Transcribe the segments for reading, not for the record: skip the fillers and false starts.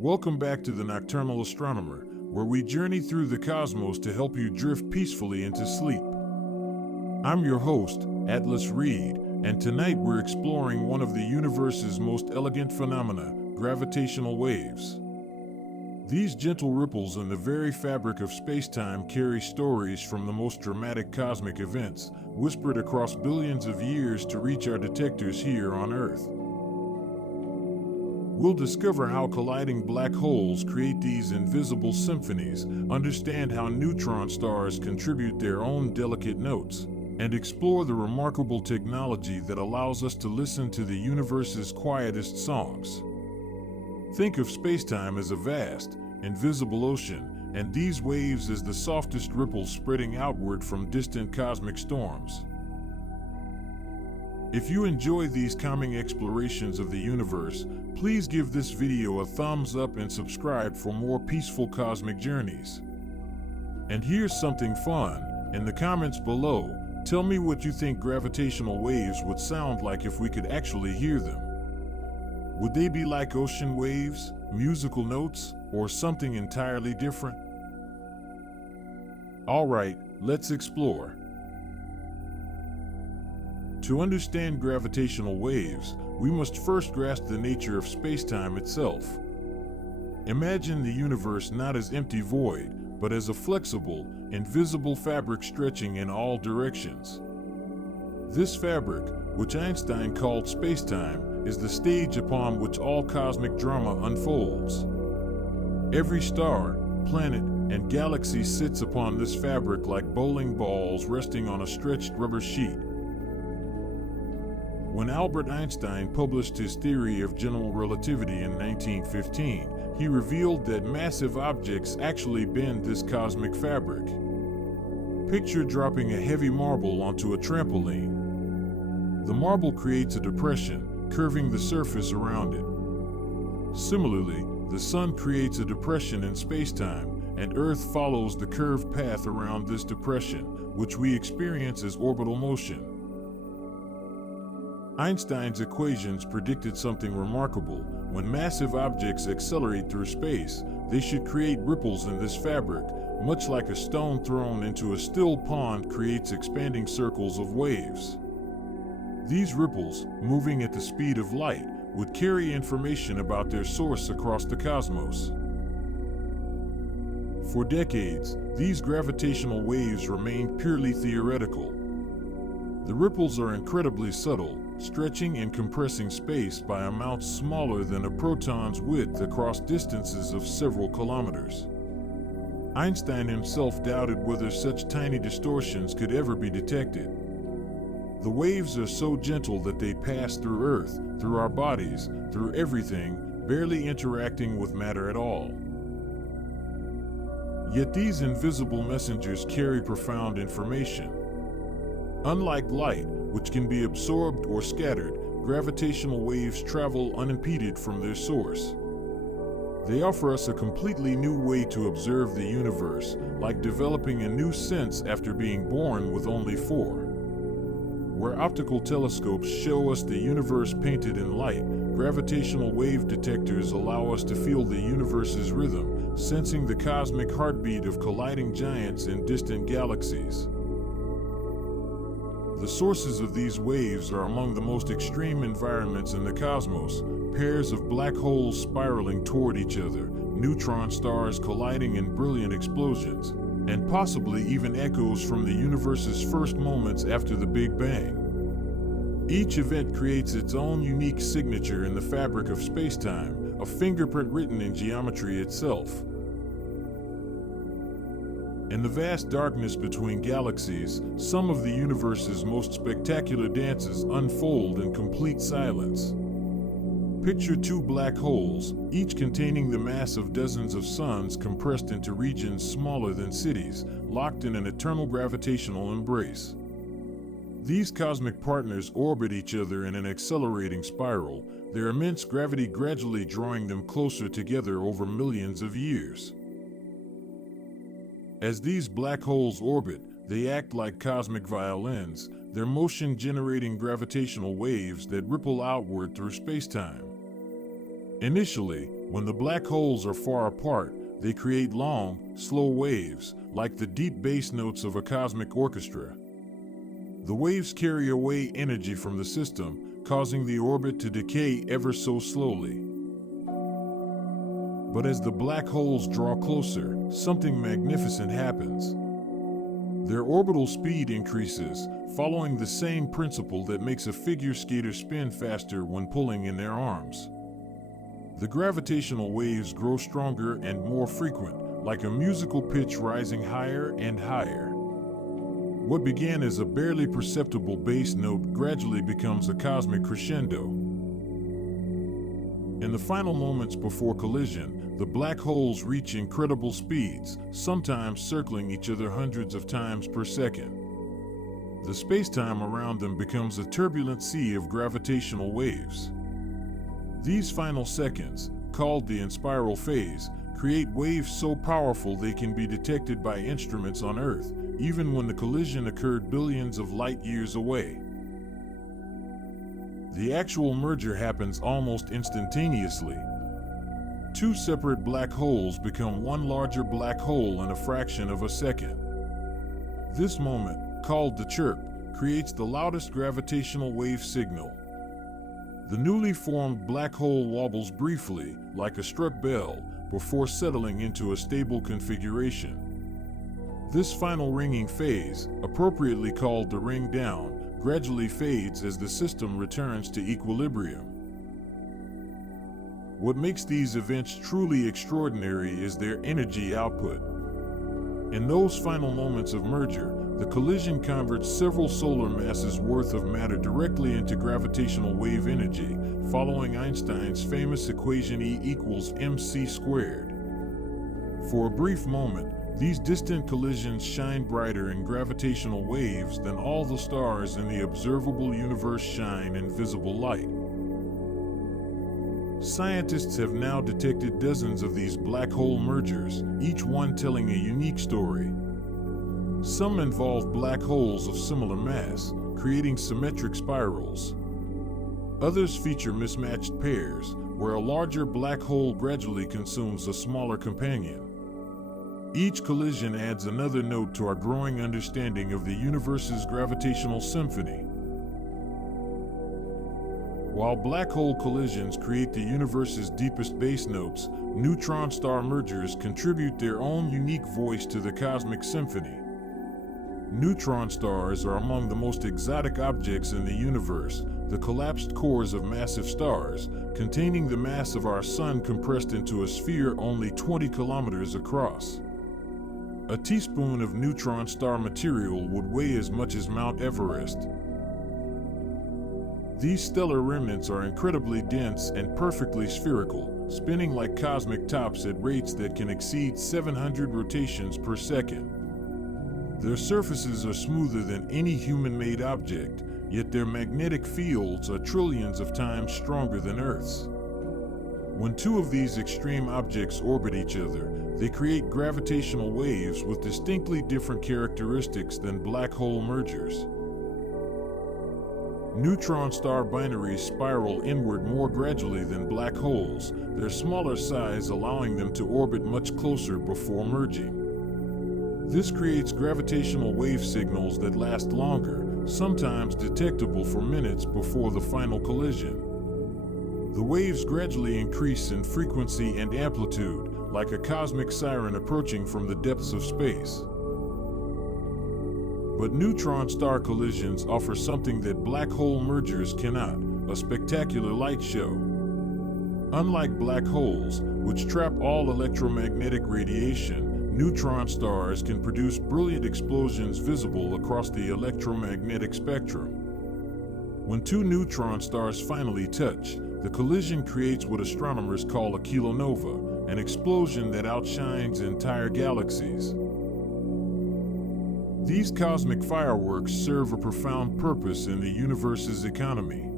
Welcome back to the Nocturnal Astronomer, where we journey through the cosmos to help you drift peacefully into sleep. I'm your host, Atlas Reed, and tonight we're exploring one of the universe's most elegant phenomena, gravitational waves. These gentle ripples in the very fabric of space-time carry stories from the most dramatic cosmic events, whispered across billions of years to reach our detectors here on Earth. We'll discover how colliding black holes create these invisible symphonies, understand how neutron stars contribute their own delicate notes, and explore the remarkable technology that allows us to listen to the universe's quietest songs. Think of spacetime as a vast, invisible ocean, and these waves as the softest ripples spreading outward from distant cosmic storms. If you enjoy these calming explorations of the universe, please give this video a thumbs up and subscribe for more peaceful cosmic journeys. And here's something fun. In the comments below, tell me what you think gravitational waves would sound like if we could actually hear them. Would they be like ocean waves, musical notes, or something entirely different? Alright, let's explore. To understand gravitational waves, we must first grasp the nature of spacetime itself. Imagine the universe not as empty void, but as a flexible, invisible fabric stretching in all directions. This fabric, which Einstein called spacetime, is the stage upon which all cosmic drama unfolds. Every star, planet, and galaxy sits upon this fabric like bowling balls resting on a stretched rubber sheet. When Albert Einstein published his theory of general relativity in 1915, he revealed that massive objects actually bend this cosmic fabric. Picture dropping a heavy marble onto a trampoline. The marble creates a depression, curving the surface around it. Similarly, the sun creates a depression in spacetime, and Earth follows the curved path around this depression, which we experience as orbital motion. Einstein's equations predicted something remarkable. When massive objects accelerate through space, they should create ripples in this fabric, much like a stone thrown into a still pond creates expanding circles of waves. These ripples, moving at the speed of light, would carry information about their source across the cosmos. For decades, these gravitational waves remained purely theoretical. The ripples are incredibly subtle, stretching and compressing space by amounts smaller than a proton's width across distances of several kilometers. Einstein himself doubted whether such tiny distortions could ever be detected. The waves are so gentle that they pass through Earth, through our bodies, through everything, barely interacting with matter at all. Yet these invisible messengers carry profound information. Unlike light, which can be absorbed or scattered, gravitational waves travel unimpeded from their source. They offer us a completely new way to observe the universe, like developing a new sense after being born with only 4. Where optical telescopes show us the universe painted in light, gravitational wave detectors allow us to feel the universe's rhythm, sensing the cosmic heartbeat of colliding giants in distant galaxies. The sources of these waves are among the most extreme environments in the cosmos, pairs of black holes spiraling toward each other, neutron stars colliding in brilliant explosions, and possibly even echoes from the universe's first moments after the Big Bang. Each event creates its own unique signature in the fabric of spacetime, a fingerprint written in geometry itself. In the vast darkness between galaxies, some of the universe's most spectacular dances unfold in complete silence. Picture 2 black holes, each containing the mass of dozens of suns compressed into regions smaller than cities, locked in an eternal gravitational embrace. These cosmic partners orbit each other in an accelerating spiral, their immense gravity gradually drawing them closer together over millions of years. As these black holes orbit, they act like cosmic violins, their motion generating gravitational waves that ripple outward through spacetime. Initially, When the black holes are far apart, they create long, slow waves, like the deep bass notes of a cosmic orchestra. The waves carry away energy from the system, causing the orbit to decay ever so slowly. But as the black holes draw closer, something magnificent happens. Their orbital speed increases, following the same principle that makes a figure skater spin faster when pulling in their arms. The gravitational waves grow stronger and more frequent, like a musical pitch rising higher and higher. What began as a barely perceptible bass note gradually becomes a cosmic crescendo. In the final moments before collision, the black holes reach incredible speeds, sometimes circling each other hundreds of times per second. The space-time around them becomes a turbulent sea of gravitational waves. These final seconds, called the inspiral phase, create waves so powerful they can be detected by instruments on Earth, even when the collision occurred billions of light years away. The actual merger happens almost instantaneously. Two separate black holes become one larger black hole in a fraction of a second. This moment, called the chirp, creates the loudest gravitational wave signal. The newly formed black hole wobbles briefly, like a struck bell, before settling into a stable configuration. This final ringing phase, appropriately called the ring down, gradually fades as the system returns to equilibrium. What makes these events truly extraordinary is their energy output. In those final moments of merger, the collision converts several solar masses worth of matter directly into gravitational wave energy, following Einstein's famous equation E=mc². For a brief moment, these distant collisions shine brighter in gravitational waves than all the stars in the observable universe shine in visible light. Scientists have now detected dozens of these black hole mergers, each one telling a unique story. Some involve black holes of similar mass, creating symmetric spirals. Others feature mismatched pairs, where a larger black hole gradually consumes a smaller companion. Each collision adds another note to our growing understanding of the universe's gravitational symphony. While black hole collisions create the universe's deepest bass notes, neutron-star mergers contribute their own unique voice to the cosmic symphony. Neutron stars are among the most exotic objects in the universe, the collapsed cores of massive stars, containing the mass of our Sun compressed into a sphere only 20 kilometers across. A teaspoon of neutron star material would weigh as much as Mount Everest. These stellar remnants are incredibly dense and perfectly spherical, spinning like cosmic tops at rates that can exceed 700 rotations per second. Their surfaces are smoother than any human-made object, yet their magnetic fields are trillions of times stronger than Earth's. When two of these extreme objects orbit each other, they create gravitational waves with distinctly different characteristics than black hole mergers. Neutron star binaries spiral inward more gradually than black holes, their smaller size allowing them to orbit much closer before merging. This creates gravitational wave signals that last longer, sometimes detectable for minutes before the final collision. The waves gradually increase in frequency and amplitude, like a cosmic siren approaching from the depths of space. But neutron star collisions offer something that black hole mergers cannot: a spectacular light show. Unlike black holes, which trap all electromagnetic radiation, neutron stars can produce brilliant explosions visible across the electromagnetic spectrum. When two neutron stars finally touch, the collision creates what astronomers call a kilonova, an explosion that outshines entire galaxies. These cosmic fireworks serve a profound purpose in the universe's economy.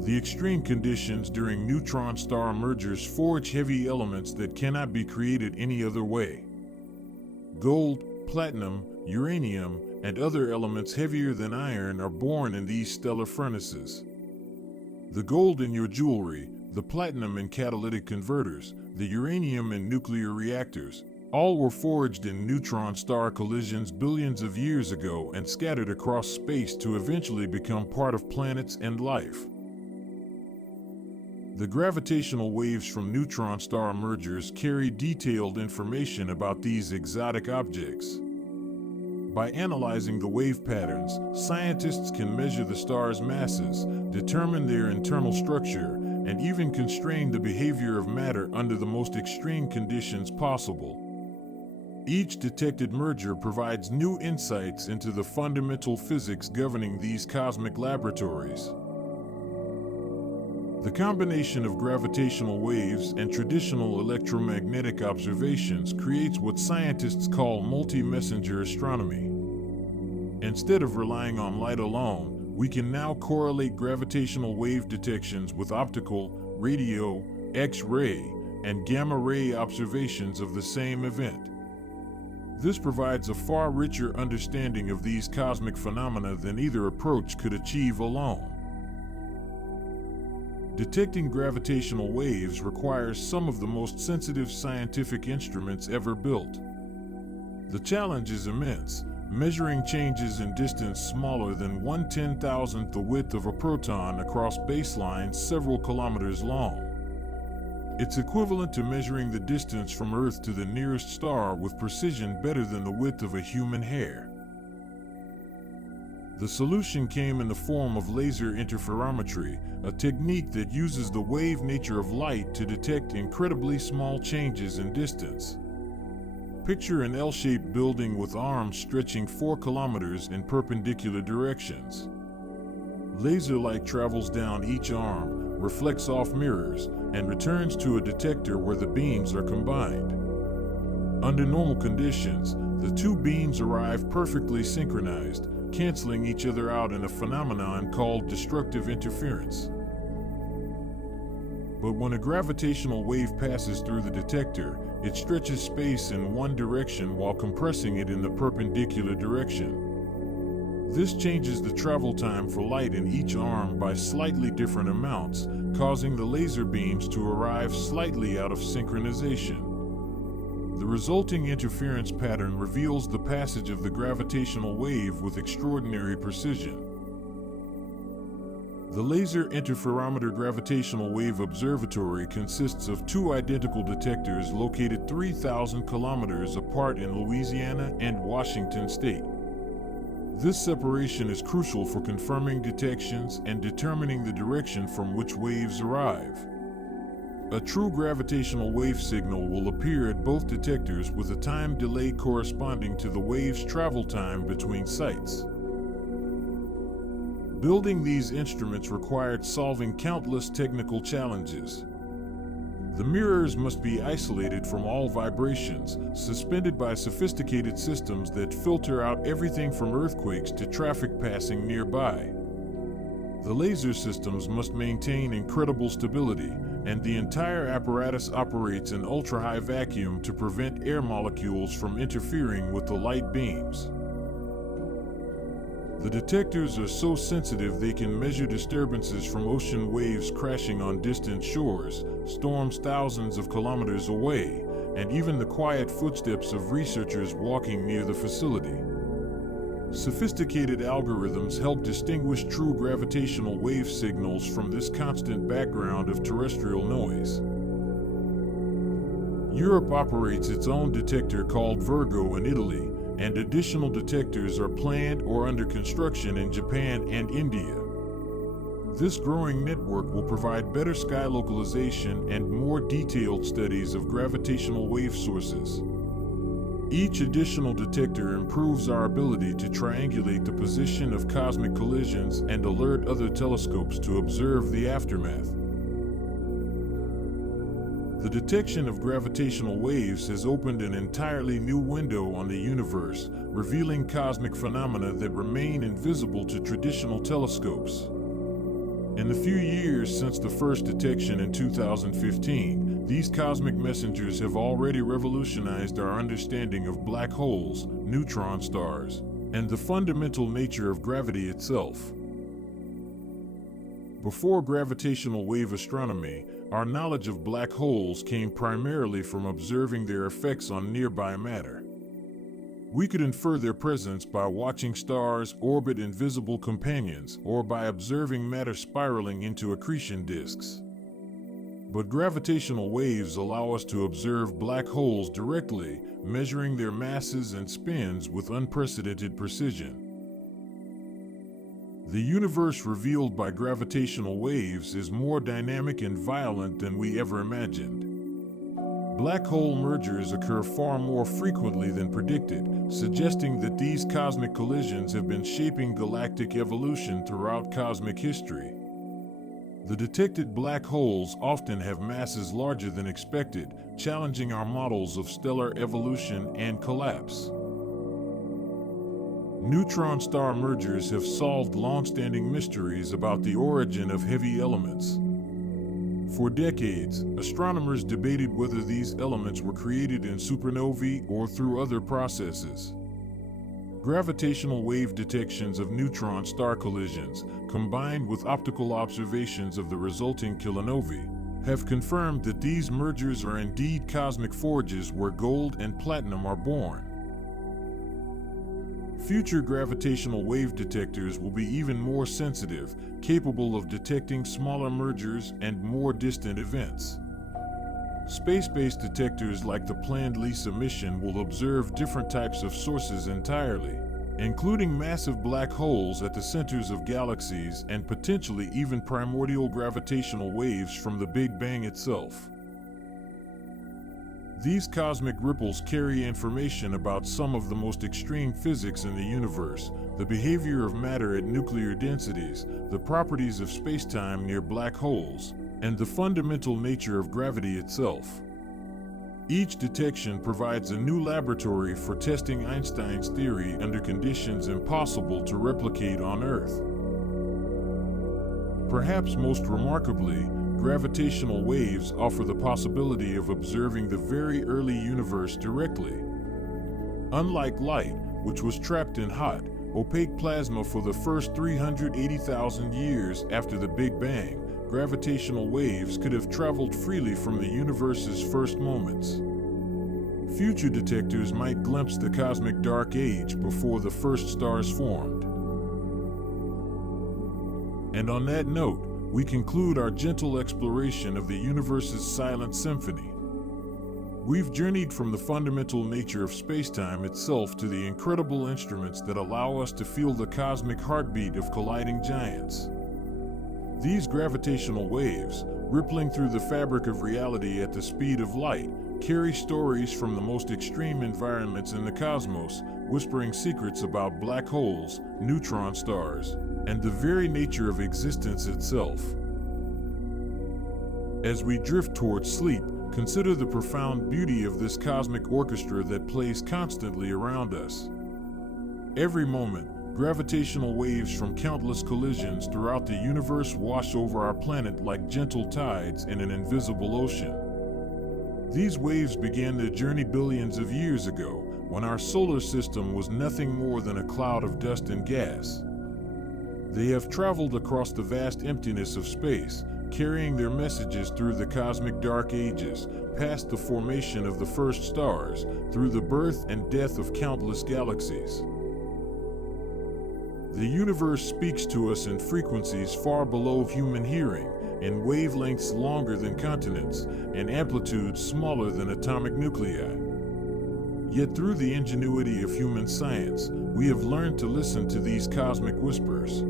The extreme conditions during neutron star mergers forge heavy elements that cannot be created any other way. Gold, platinum, uranium, and other elements heavier than iron are born in these stellar furnaces. The gold in your jewelry, the platinum in catalytic converters, the uranium in nuclear reactors. All were forged in neutron star collisions billions of years ago and scattered across space to eventually become part of planets and life. The gravitational waves from neutron star mergers carry detailed information about these exotic objects. By analyzing the wave patterns, scientists can measure the star's masses, determine their internal structure, and even constrain the behavior of matter under the most extreme conditions possible. Each detected merger provides new insights into the fundamental physics governing these cosmic laboratories. The combination of gravitational waves and traditional electromagnetic observations creates what scientists call multi-messenger astronomy. Instead of relying on light alone, we can now correlate gravitational wave detections with optical, radio, X-ray, and gamma-ray observations of the same event. This provides a far richer understanding of these cosmic phenomena than either approach could achieve alone. Detecting gravitational waves requires some of the most sensitive scientific instruments ever built. The challenge is immense, measuring changes in distance smaller than 1/10,000th the width of a proton across baselines several kilometers long. It's equivalent to measuring the distance from Earth to the nearest star with precision better than the width of a human hair. The solution came in the form of laser interferometry, a technique that uses the wave nature of light to detect incredibly small changes in distance. Picture an L-shaped building with arms stretching 4 kilometers in perpendicular directions. Laser light travels down each arm, reflects off mirrors, and returns to a detector where the beams are combined. Under normal conditions, the two beams arrive perfectly synchronized, canceling each other out in a phenomenon called destructive interference. But when a gravitational wave passes through the detector, it stretches space in one direction while compressing it in the perpendicular direction. This changes the travel time for light in each arm by slightly different amounts, causing the laser beams to arrive slightly out of synchronization. The resulting interference pattern reveals the passage of the gravitational wave with extraordinary precision. The Laser Interferometer Gravitational Wave Observatory consists of two identical detectors located 3,000 kilometers apart in Louisiana and Washington state. This separation is crucial for confirming detections and determining the direction from which waves arrive. A true gravitational wave signal will appear at both detectors with a time delay corresponding to the wave's travel time between sites. Building these instruments required solving countless technical challenges. The mirrors must be isolated from all vibrations, suspended by sophisticated systems that filter out everything from earthquakes to traffic passing nearby. The laser systems must maintain incredible stability, and the entire apparatus operates in ultra-high vacuum to prevent air molecules from interfering with the light beams. The detectors are so sensitive they can measure disturbances from ocean waves crashing on distant shores, storms thousands of kilometers away, and even the quiet footsteps of researchers walking near the facility. Sophisticated algorithms help distinguish true gravitational wave signals from this constant background of terrestrial noise. Europe operates its own detector called Virgo in Italy, and additional detectors are planned or under construction in Japan and India. This growing network will provide better sky localization and more detailed studies of gravitational wave sources. Each additional detector improves our ability to triangulate the position of cosmic collisions and alert other telescopes to observe the aftermath. The detection of gravitational waves has opened an entirely new window on the universe, revealing cosmic phenomena that remain invisible to traditional telescopes. In the few years since the first detection in 2015, these cosmic messengers have already revolutionized our understanding of black holes, neutron stars, and the fundamental nature of gravity itself. Before gravitational wave astronomy, Our knowledge of black holes came primarily from observing their effects on nearby matter. We could infer their presence by watching stars orbit invisible companions or by observing matter spiraling into accretion disks. But gravitational waves allow us to observe black holes directly, measuring their masses and spins with unprecedented precision. The universe revealed by gravitational waves is more dynamic and violent than we ever imagined. Black hole mergers occur far more frequently than predicted, suggesting that these cosmic collisions have been shaping galactic evolution throughout cosmic history. The detected black holes often have masses larger than expected, challenging our models of stellar evolution and collapse. Neutron star mergers have solved long-standing mysteries about the origin of heavy elements. For decades, astronomers debated whether these elements were created in supernovae or through other processes. Gravitational wave detections of neutron star collisions, combined with optical observations of the resulting kilonovae, have confirmed that these mergers are indeed cosmic forges where gold and platinum are born. Future gravitational wave detectors will be even more sensitive, capable of detecting smaller mergers and more distant events. Space-based detectors like the planned LISA mission will observe different types of sources entirely, including massive black holes at the centers of galaxies and potentially even primordial gravitational waves from the Big Bang itself. These cosmic ripples carry information about some of the most extreme physics in the universe, the behavior of matter at nuclear densities, the properties of spacetime near black holes, and the fundamental nature of gravity itself. Each detection provides a new laboratory for testing Einstein's theory under conditions impossible to replicate on Earth. Perhaps most remarkably, gravitational waves offer the possibility of observing the very early universe directly. Unlike light, which was trapped in hot, opaque plasma for the first 380,000 years after the Big Bang, gravitational waves could have traveled freely from the universe's first moments. Future detectors might glimpse the cosmic dark age before the first stars formed. And on that note, we conclude our gentle exploration of the universe's silent symphony. We've journeyed from the fundamental nature of spacetime itself to the incredible instruments that allow us to feel the cosmic heartbeat of colliding giants. These gravitational waves, rippling through the fabric of reality at the speed of light, carry stories from the most extreme environments in the cosmos, whispering secrets about black holes, neutron stars, and the very nature of existence itself. As we drift towards sleep, consider the profound beauty of this cosmic orchestra that plays constantly around us. Every moment, gravitational waves from countless collisions throughout the universe wash over our planet like gentle tides in an invisible ocean. These waves began their journey billions of years ago, when our solar system was nothing more than a cloud of dust and gas. They have traveled across the vast emptiness of space, carrying their messages through the cosmic dark ages, past the formation of the first stars, through the birth and death of countless galaxies. The universe speaks to us in frequencies far below human hearing, in wavelengths longer than continents, and amplitudes smaller than atomic nuclei. Yet through the ingenuity of human science, we have learned to listen to these cosmic whispers.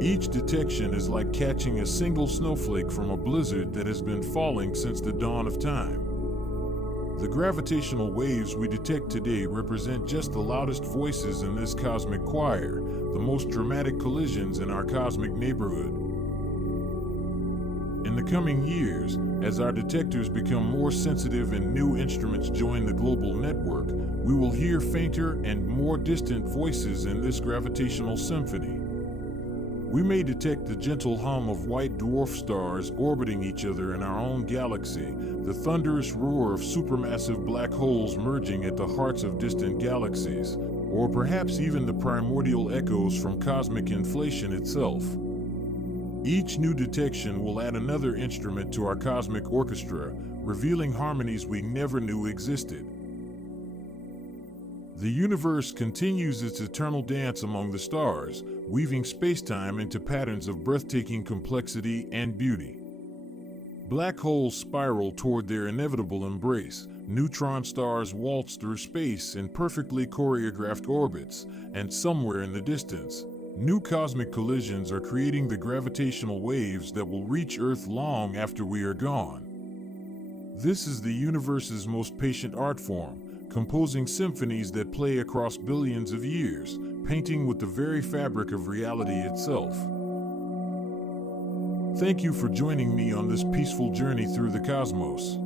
Each detection is like catching a single snowflake from a blizzard that has been falling since the dawn of time. The gravitational waves we detect today represent just the loudest voices in this cosmic choir, the most dramatic collisions in our cosmic neighborhood. In the coming years, as our detectors become more sensitive and new instruments join the global network, we will hear fainter and more distant voices in this gravitational symphony. We may detect the gentle hum of white dwarf stars orbiting each other in our own galaxy, the thunderous roar of supermassive black holes merging at the hearts of distant galaxies, or perhaps even the primordial echoes from cosmic inflation itself. Each new detection will add another instrument to our cosmic orchestra, revealing harmonies we never knew existed. The universe continues its eternal dance among the stars, weaving spacetime into patterns of breathtaking complexity and beauty. Black holes spiral toward their inevitable embrace, neutron stars waltz through space in perfectly choreographed orbits, and somewhere in the distance, new cosmic collisions are creating the gravitational waves that will reach Earth long after we are gone. This is the universe's most patient art form, composing symphonies that play across billions of years, painting with the very fabric of reality itself. Thank you for joining me on this peaceful journey through the cosmos.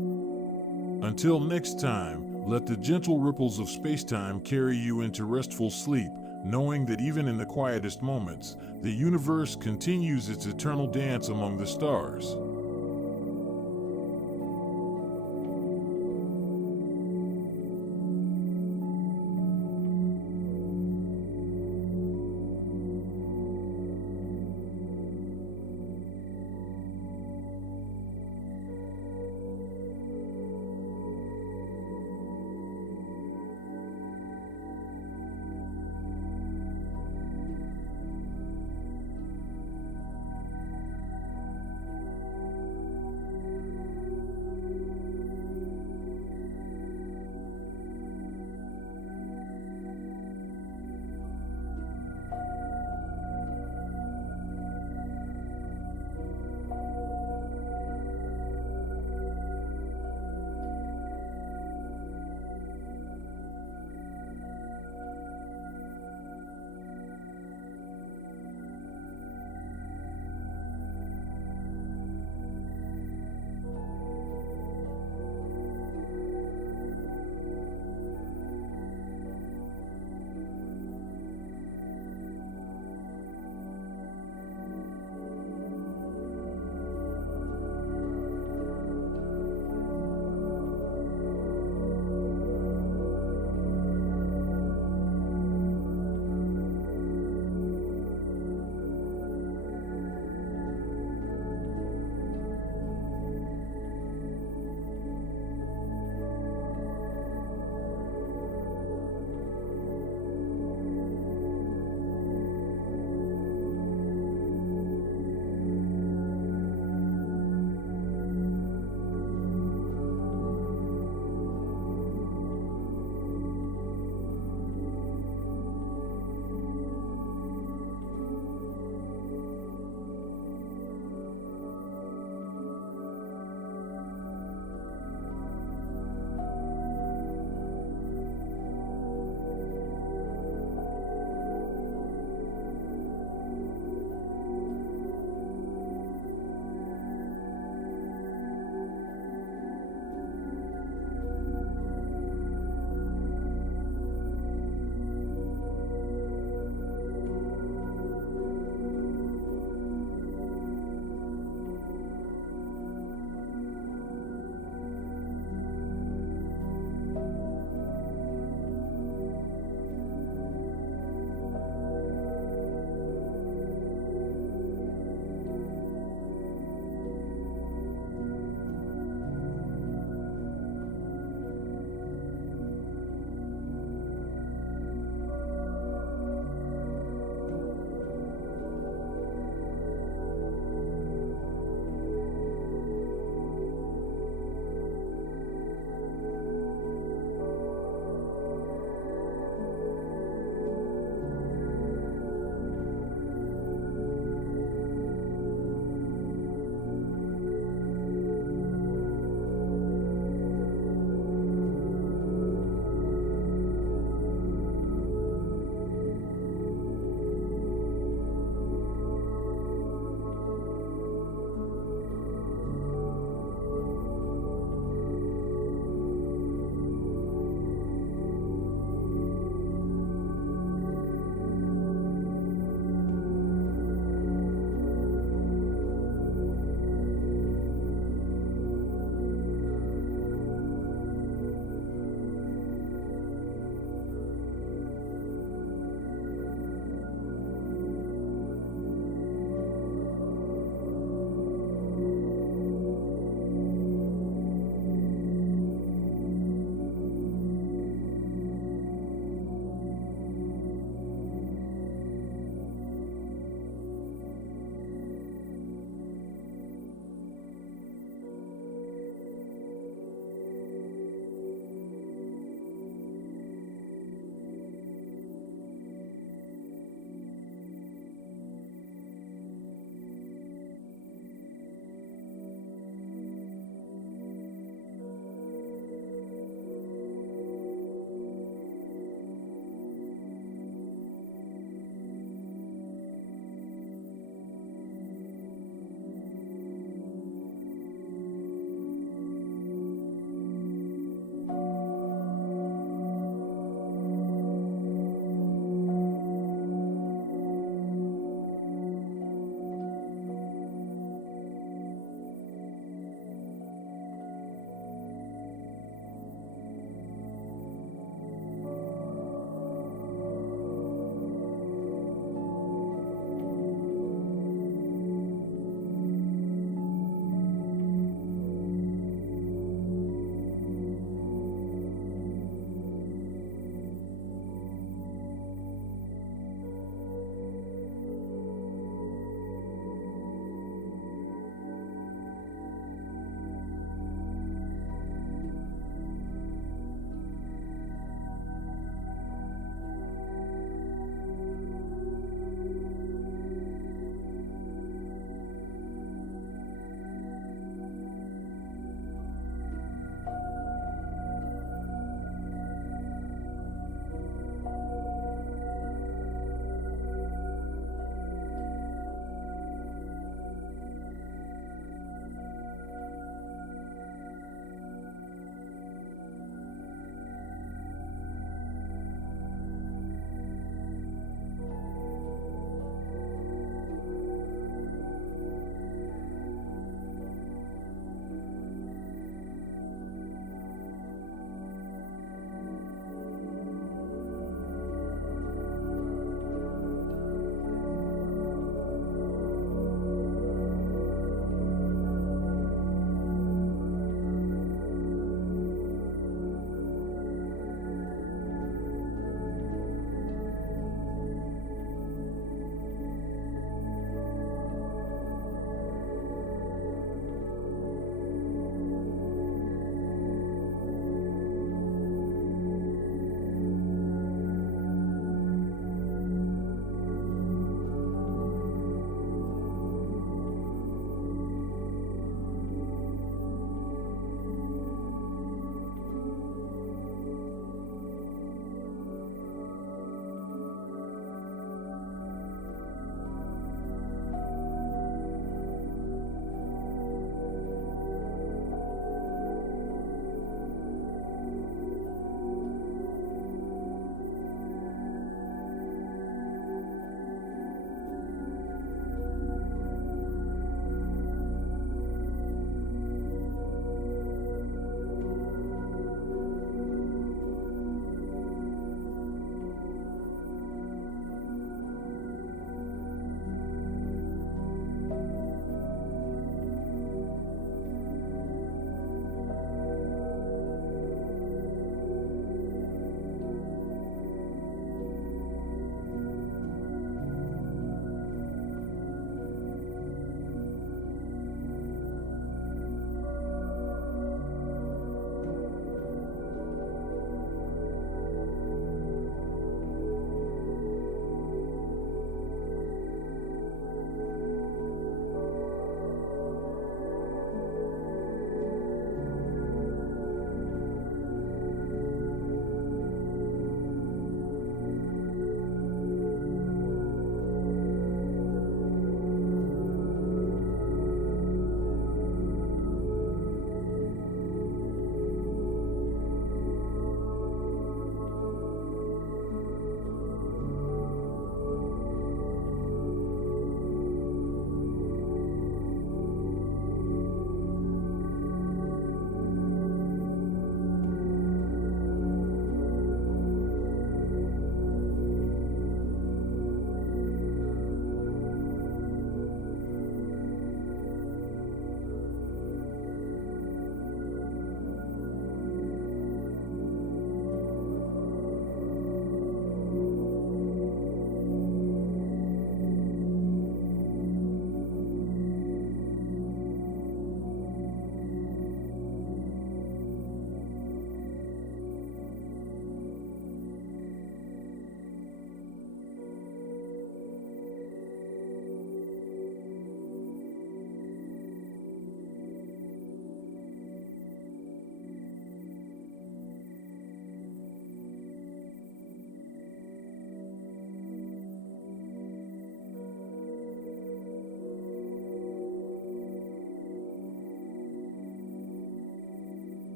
Until next time, let the gentle ripples of spacetime carry you into restful sleep, knowing that even in the quietest moments, the universe continues its eternal dance among the stars.